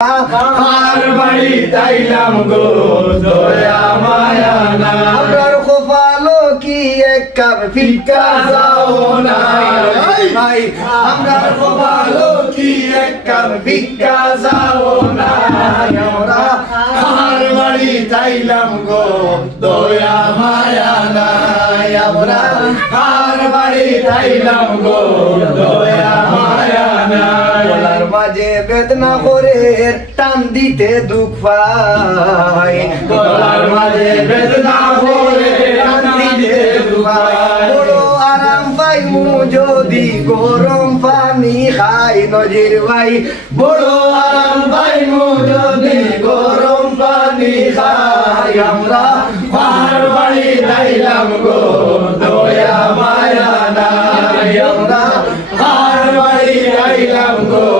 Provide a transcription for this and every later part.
আর বাড়ি তাইলাম গো দয়া মায়া না। আপনার কপালো কি এক কাপ ফিকা যাও না? ভাই আপনার কপালো কি এক কাপ ফিকা যাও না? আমরা আর বাড়ি তাইলাম গো দয়া মায়া নাই আমরা আর বাড়ি তাইলাম গো দয়া মায়া নাই গলার মাঝে বেদনা করে টান দিতে দুঃখ পাই গলার মাঝে বেদনা করে টান দিতে দুঃখ পাই। বড় আরাম পাই মু যদি গরম পানি খাই, নজির ভাই বড় আরাম পাইমু যদি গরম পানি খাই, আমরা পার বাড়ি যাইলাম গো, দয়া মায়া নাই। আমরা পার বাড়ি যাইলাম গো।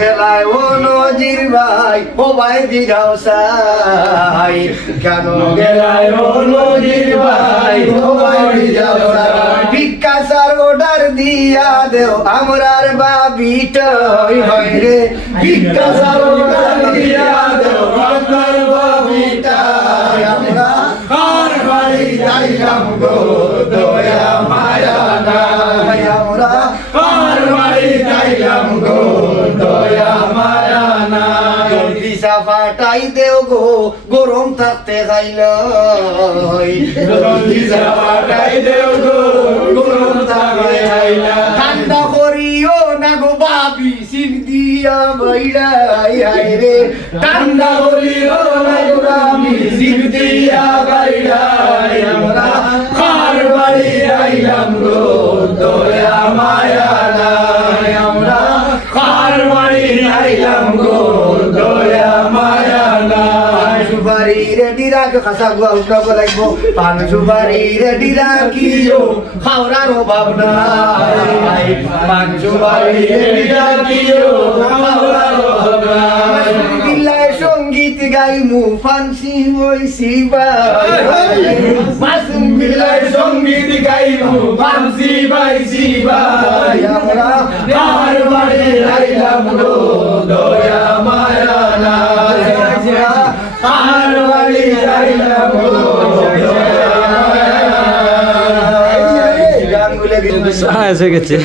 গেলায়, ও নজির ভাই, ও ভাই দিঘাও সাই। কেন গেলায়, ও নদীর ভাই, ও বাড়ি যাও সাই। ভিক্ষা অর্ডার দিয়া দেও, আমরার বাবিটই হয় রে। ভিক্ষা সার অর্ডার দিয়া দেও, আপনার বাবিটাই আমরা আর যাইলাম গো, দয়া, মায়া নাই। আমরা সাফাটাই দেও গো গরম থাকতে দেও গো গরম আইলা ঠান্ডা করিও না গো বাবি দিয়া আই রে। ঠান্ডা করিও না গো শিব দিয়া আমরা আর বাড়ি আইলাম গো দয়া মায়া আমরা আর বাড়ি আইলাম গো দয়া সুপারি রেডি রাখ খাসা গুয়া উঠাবো লাগবো। পান সুপারি রেডি রাখিও খাওয়ার অভাব নাই। পান সুপারি রেডি রাখিও খাওয়ার অভাব নাই। বিল্লায় সংগীত গাই মু ফান্সি শিবাই মাসুম সংগীত বাইসি বাই আমরা আর বাড়ি আইলাম গো। এসে গেছে।